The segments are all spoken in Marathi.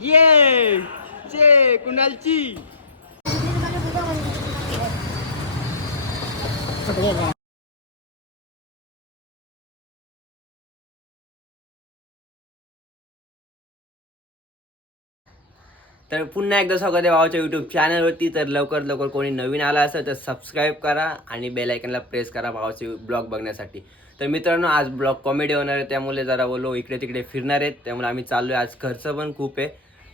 ये जे कुणालची तर पुन्हा एकदा स्वागत आहे भावाच्या युट्यूब चॅनलवरती तर लवकर लवकर कोणी नवीन आला असेल तर सबस्क्राईब करा आणि बेल आयकनला प्रेस करा भावाचे ब्लॉग बघण्यासाठी. तर मित्रांनो आज ब्लॉग कॉमेडी होणार आहे. त्यामुळे जरा बोलो इकडे तिकडे फिरणार आहेत. त्यामुळे आम्ही चाललो आहे आज खर्च पण खूप आहे.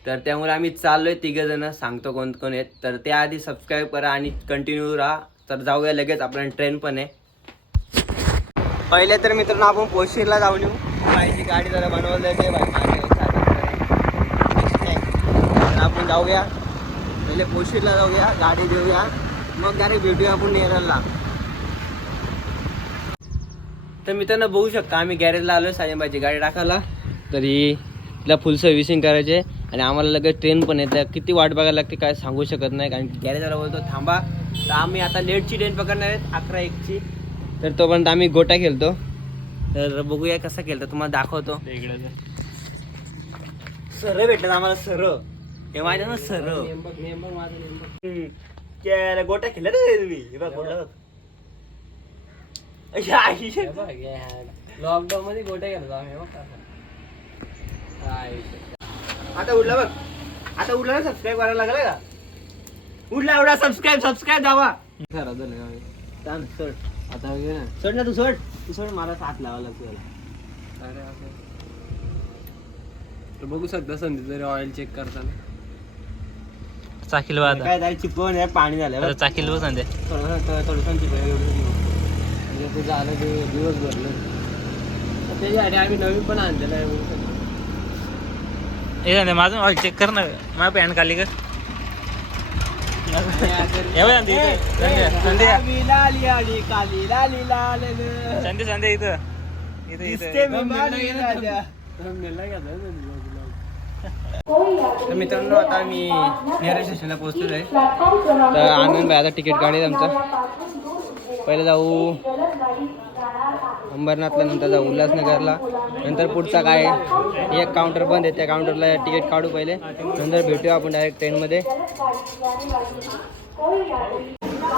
तर त्यामुळे आम्ही चाललो आहे तिघं जण सांगतो कोण कोण आहेत. तर त्याआधी सबस्क्राईब करा आणि कंटिन्यू राहा. तर जाऊया लगेच. आपल्याला ट्रेन पण आहे. पहिले तर मित्रांनो आपण पोशीरला जाऊन येऊ. बाईची गाडी जरा बनवायला आहे. तर आपण जाऊया. पहिले पोशीरला जाऊया. गाडी घेऊया. मग डायरेक्ट भेटूया आपण नेरलला. तर मित्रांनो बघू शकता. आम्ही गॅरेजला आलो साजेबाईची गाडी टाकायला. तरी तिला फुल सर्व्हिसिंग करायचे आणि आम्हाला लगेच ट्रेन पण येते. किती वाट बघायला लागते काय सांगू शकत नाही. कारण गॅरेजवाला बोलतो थांबा. तर आम्ही आता लेटची ट्रेन पकडणार आहेत अकरा एकची तर तोपर्यंत आम्ही गोटा खेळतो. तर बघूया कसा खेळतो तुम्हाला दाखवतो. सर भेटलं आम्हाला सर हे माहिती ना सर गोटा खेळला रे तुम्ही? गोटा लॉकडाऊन मध्ये गोट्या खेळतो आम्ही आता उडला बघ. आता उडला ना सबस्क्राईब करायला लागला का? उडला एवढा सबस्क्राईब सबस्क्राईब दावा खराब झालं का आम्ही? सोड. आता घे ना. सोड ना तू सोड. तू सोड मला हात लावा लागतो अरे असं. तर बघू शकता संधी तरी ऑइल चेक करताना. चाकील बा काय झालं चिपवून आहे, पाणी झालं चाकील बस सांगते थोडंसं थोडंसं चिपवून एवढं म्हणजे ते झालं ते दिवस भरलं तर त्याच्यासाठी आम्ही नवीन पण आणलेलं आहे बघू. हे माझं ऑइल चेक कर ना माझ्या पॅन्ट खाली हे बघ सांगते इथं. इथं. इथं मित्रांनो आता मी नेहरू स्टेशनला पोहोचलेलो आहे. तर आनंद भाई आता तिकीट काढेल आमचं. पहिले जाऊ. अंबरनाथला नंतर जाऊ. उल्हासनगरला. नंतर पुढचा काय? एक काउंटर बंद आहे. त्या काउंटरला तिकीट काढू पहिले. नंतर भेटूया आपण डायरेक्ट ट्रेनमध्ये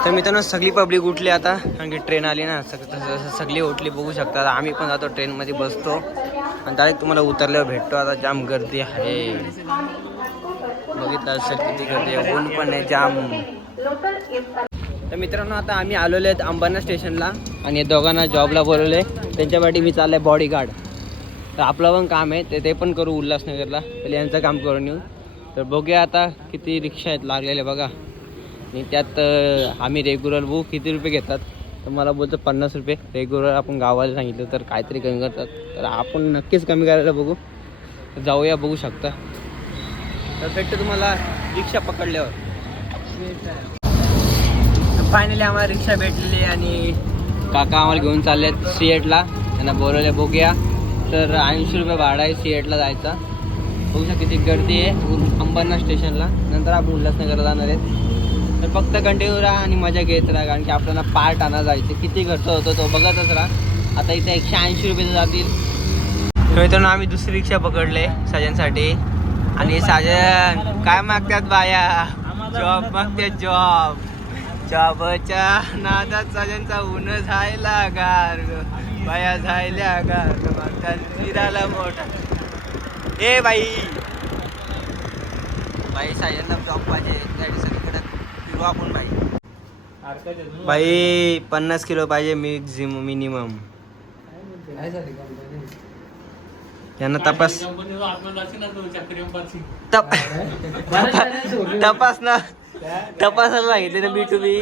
तर मित्रांनो सगळी पब्लिक उठली आता. कारण की ट्रेन आली ना. सग सगळी उठली. बघू शकता आम्ही पण जातो ट्रेनमध्ये बसतो. आणि डायरेक्ट तुम्हाला उतरल्यावर भेटतो. आता जाम गर्दी आहे. बघितलं असेल किती गर्दी आहे. ऊन पण आहे जाम. तर मित्रांनो आता आम्ही आलेलो आहेत अंबरनाथ स्टेशनला आणि या दोघांना जॉबला बोलवले त्यांच्या पाठी मी चाललंय बॉडीगार्ड तर आपलं पण काम आहे ते ते पण करू उल्हासनगरला. पहिले यांचं काम करून येऊ. तर बघूया आता किती रिक्षा आहेत लागलेले बघा. आणि त्यात आम्ही रेग्युलर बघू किती रुपये घेतात? तर मला बोलतो पन्नास रुपये. रेग्युलर आपण गावाला सांगितलं तर काहीतरी कमी करतात. तर आपण नक्कीच कमी करायला बघू. जाऊया बघू शकता. तर भेटतं तुम्हाला रिक्षा पकडल्यावर. फायनली आम्हाला रिक्षा भेटलेली आणि काका आम्हाला घेऊन चालले आहेत सिएटला त्यांना बोलवले बघूया. तर ऐंशी रुपये भाडा आहे सिएटला जायचा. बघू शकता किती गर्दी आहे. अंबरनाथ स्टेशनला. नंतर आपण उल्हासनगरला जाणार आहेत. तर फक्त कंटिन्यू राहा आणि मजा घेत राहा कारण की आपल्याला पार्ट आणा जायचं. किती खर्च होतो तो बघतच राहा. आता इथे एकशे ऐंशी रुपये जातील. तर मित्रांनो आम्ही दुसरी रिक्षा पकडले साजनसाठी. आणि साजन काय मागतात बाया? जॉब मागतात जॉब जॉबच्या नादात साजनचा ऊन झायला गार ग. बाया झायल्या गार फिरायला मोठा. ए बाई! बाई साजनला जॉब पाहिजे. सगळीकडे फिरू आपण बाई. बाई पन्नास किलो पाहिजे मिक्झिम मिनिमम? यांना तपास. तप तपास ना तपासायला सांगितले ना बी टू बी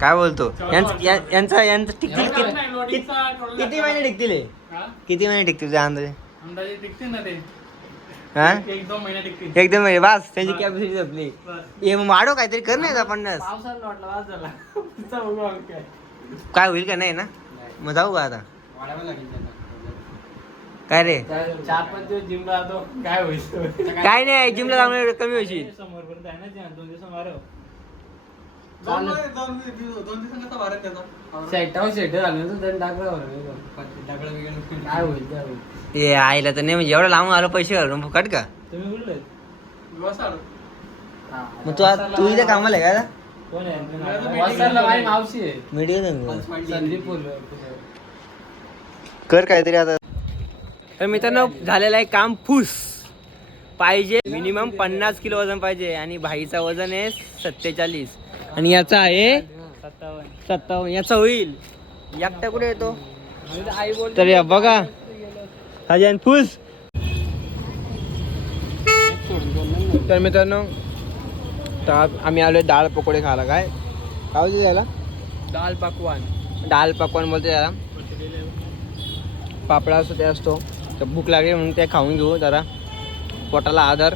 काय? बोलतो? यांचं- यांचा यांचं टिकतील किती महिने टिकतील हे? किती महिने टिकतील त्या अंदाजे? ना ते. हा? महिने एकदम म्हणजे बस त्याची कॅपॅसिटी संपली. हे मग वाढव काहीतरी कर नाही का पन्नास? काय? काय होईल का नाही ना? मग जाऊ का आता? वाढावं लागेल त्यांना. काय रे? चार पाच दिवस जिमला जातो काय होईल काय नाही जिमला जाऊन कमी होशील. समोर पर्यंत आहे ना जिम दोन दिवस दंड टाकला काय होईल ते आईला तर नाही म्हणजे एवढं लांब आलं पैसे घालून फुकट का मग तू तू इथे कामाला आहे का मावशी आहे? बोललो कर काहीतरी आता. तर मित्रांनो झालेलं आहे काम फुस. पाहिजे मिनिमम पन्नास किलो वजन पाहिजे आणि भाईचा वजन आहे सत्तेचाळीस. आणि याचा आहे सत्तावन्न. याचा होईल. एकटा कुठे येतो? आई बोल तर या बघा. हजन फुस. तर मित्रांनो तर आम्ही आलोय डाळ पकोडे खायला. काय? काय होते त्याला? दाल पकवान. डाळ पकवान बोलते त्याला. पापडा असतो ते असतो. तर भूक लागली म्हणून ते खाऊन घेऊ जरा. पोटाला आधार.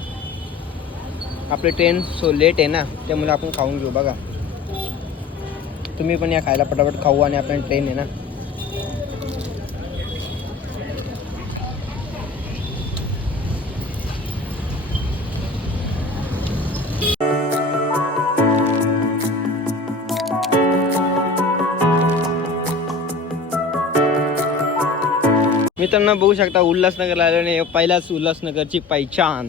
आपली ट्रेन सो लेट आहे ना त्यामुळे आपण खाऊन घेऊ बघा. तुम्ही पण या खायला पटापट खाऊ आणि आपण ट्रेन आहे ना. मित्रांनो बघू शकता उल्हासनगरला आल्याने पहिल्याच पहिलाच उल्हासनगरची पहिचान.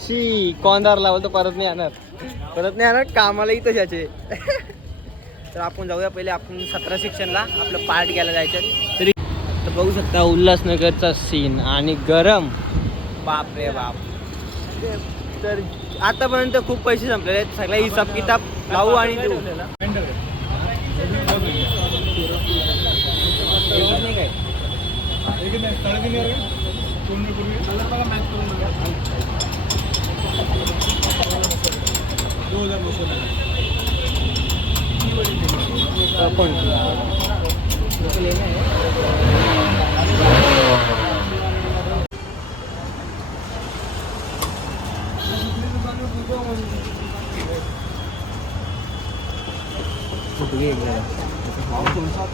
शी कोंदार लावलं तर परत नाही येणार. परत नाही येणार कामाला इथं याचे तर आपण जाऊया पहिले आपण सतरा सेक्शनला आपलं पार्ट घ्यायला जायचं तरी तर बघू शकता उल्हासनगरचा सीन आणि गरम. बाप रे बाप. तर आतापर्यंत खूप पैसे संपलेले आहेत. सगळ्या हिसाब किताब लावू आणि देऊ. कोण दोन पन्नास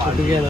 तरी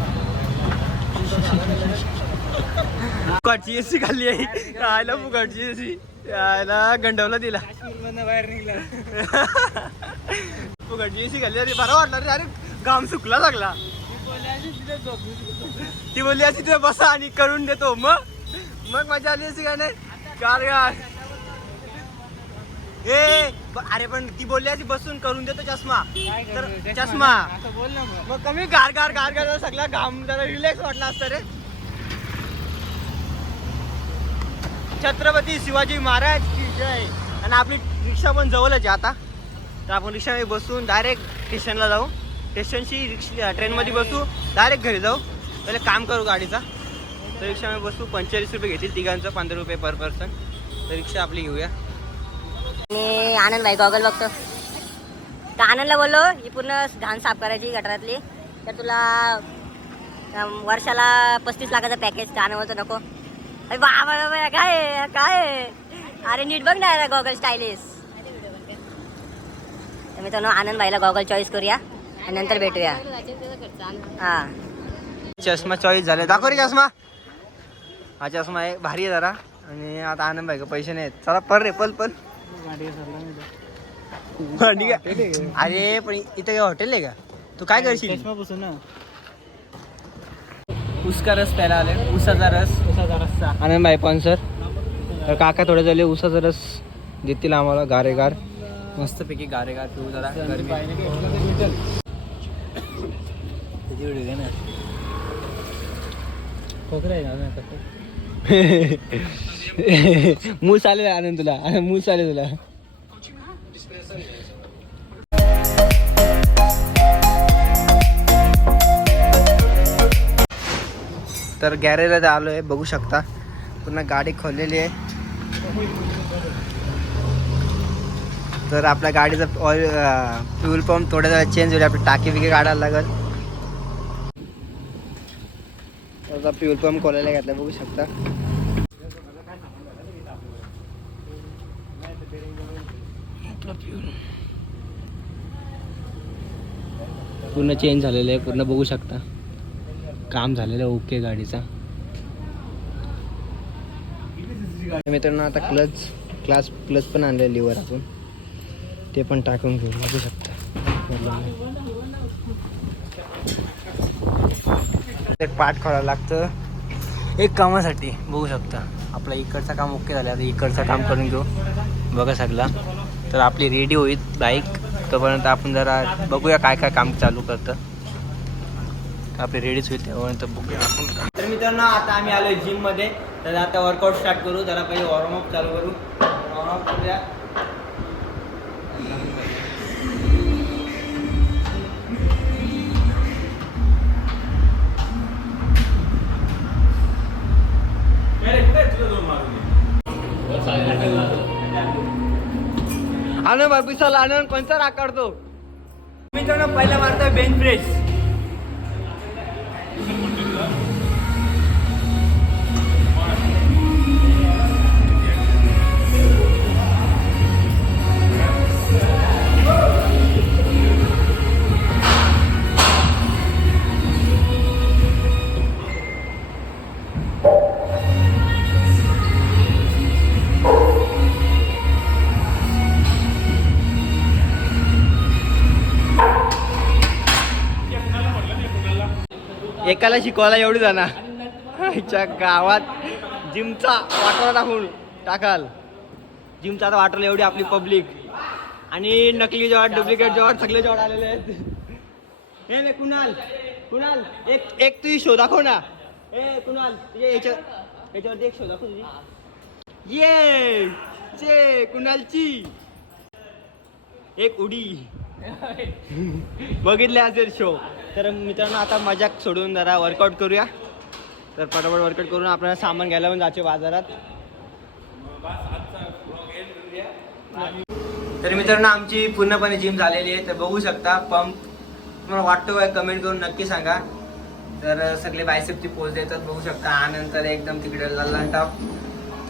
फुकटची एसी खाल्ली आहे. राहायला फुकटची एसी. यायला गंडवला दिला बाहेर निघला फुकटची एसी खाल्ली अरे बरं वाटलं रे. अरे घाम सुकला लागला ती बोलली अशी तिथे बसा आणि करून देतो. मग? मग मजा आली अशी काय नाही गार ए अरे पण ती बोलली अशी बसून करून देतो चष्मा. तर चष्मा मग. कमी गार गार गार गार सगळा घाम जरा रिलॅक्स वाटला असतं रे. छत्रपती शिवाजी महाराज की जय. आणि आपली रिक्षा पण जवळच आहे आता. तर आपण रिक्षामध्ये बसून डायरेक्ट स्टेशनला जाऊ. स्टेशनशी रिक्षा ट्रेनमध्ये बसू डायरेक्ट घरी जाऊ. पहिले काम करू गाडीचा. तर रिक्षामध्ये बसू पंचेचाळीस रुपये घेतील तिघांचं पंधरा रुपये पर पर्सन तर रिक्षा आपली घेऊया. आणि आनंद भाई गॉगल बघतो. तर आनंदला बोललो ही पूर्ण घाण साफ करायची गटारातली. तर तुला वर्षाला पस्तीस लाखाचं पॅकेज तर आनंद नको. अरे बाबा बाबा काय? काय? अरे नीट बघ ना गॉगल स्टायलिश तर मित्रांनो आनंद भाईला गॉगल चॉईस करूया आणि नंतर भेटूया. हा. चष्मा चॉईस झाले. दाखव रे चष्मा. हा चष्मा आहे भारी आहे जरा. आणि आता आनंद भाई का पैसे नाहीत. चला पल रे पल पल अरे पण इथं काय हॉटेल आहे का? तू काय करशील? उसका रस प्यायला आले उसाचा रस। उसाचा रस्सा आनंद भाई पण सर तर काका थोडे झाले उसाचा रस देतील आम्हाला गारेगार। मस्तपैकी गारेगार पिऊ जरा गरमी। मूस आले आनंद तुला मूस आले तुला. तर गॅरेजला आलो आहे बघू शकता. पुन्हा गाडी खोललेली आहे. तर आपल्या गाडीचा ऑइल फ्यूल पंप थोड्या जरा चेंज होईल आपली टाकी बिकी काढायला लागेल. आता फ्यूल पंप खोलायला घातला बघू शकता. पूर्ण चेंज झालेलं आहे पूर्ण बघू शकता. काम झालेलं आहे ओके गाडीचा. मित्रांनो आता क्लच क्लास क्लच पण आणलं लिव्हर आपण ते पण टाकून घेऊ बघू शकता. एक पाठ करावं लागतं. एक कामासाठी बघू शकता. आपलं इकडचं काम ओके झालं आता इकडचं काम करून घेऊ. बघा सगळा. तर आपली रेडी होईल बाईक तोपर्यंत आपण जरा बघूया काय काय काम चालू करतं. आपली रेडीच होईल तेव्हापर्यंत बघूया आपण तर मित्रांनो आता आम्ही आलो जिममध्ये तर आता वर्कआउट स्टार्ट करू. जरा पहिले वॉर्मअप चालू करू. वॉर्मअप करूया. आनंद बाबी चला आनंद कोणता राग काढतो? मित्रांनो पहिला मारतोय बेंच प्रेस एकाला शिकवायला एवढी जाणार. आईच्या गावात जिमचा वाटोळा टाकून टाकाल. जिमचा आता वाटोला एवढी आपली पब्लिक. आणि नकली जॉट डुप्लिकेट जॉट सगळे जॉट आलेले आहेत. हे नाही कुणाल? कुणाल? एक एक तुझी शो दाखव ना. ए कुणाल? तुझे याच्या याच्यावरती एक शो दाखव तुझी. ये चे कुणालची. एक उडी. बघितले असेल शो. तर मित्रांनो आता मजाक सोडून जरा वर्कआउट करूया. तर पटापट वर्कआउट करून आपल्याला सामान घ्यायला पण जायचे बाजारात. तर मित्रांनो आमची पूर्णपणे जिम झालेली आहे. तर बघू शकता पंप तुम्हाला वाटतो काय? कमेंट करून नक्की सांगा. तर सगळे बायसेपची पोच देतात. बघू शकता आनंतर एकदम तिकडे लल्ला टॉप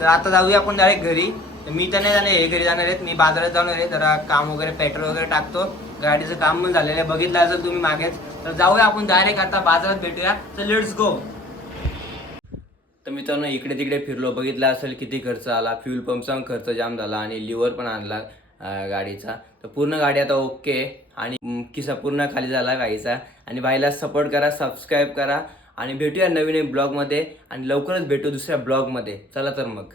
तर आता जाऊया आपण डायरेक्ट घरी. तर मी तर नाही जाणार हे घरी जाणार आहेत. मी बाजारात जाणार आहे. जरा काम वगैरे पेट्रोल वगैरे टाकतो. गाडीचं काम पण झालेलं आहे. बघितलं असेल तुम्ही मागेच. तर जाऊया आपण डायरेक्ट आता बाजारात भेटूया. तर लेट्स गो तर मित्रांनो इकडे तिकडे फिरलो बघितलं असेल किती खर्च आला. फ्यूल पंपचा पण खर्च जाम झाला आणि लिव्हर पण आणला गाडीचा. तर पूर्ण गाडी आता ओके आणि किस्सा पूर्ण खाली झाला गाडीचा. आणि भाईला सपोर्ट करा सबस्क्राईब करा. आणि भेटूया नवीन ब्लॉगमध्ये आणि लवकरच भेटू दुसऱ्या ब्लॉगमध्ये चला तर मग.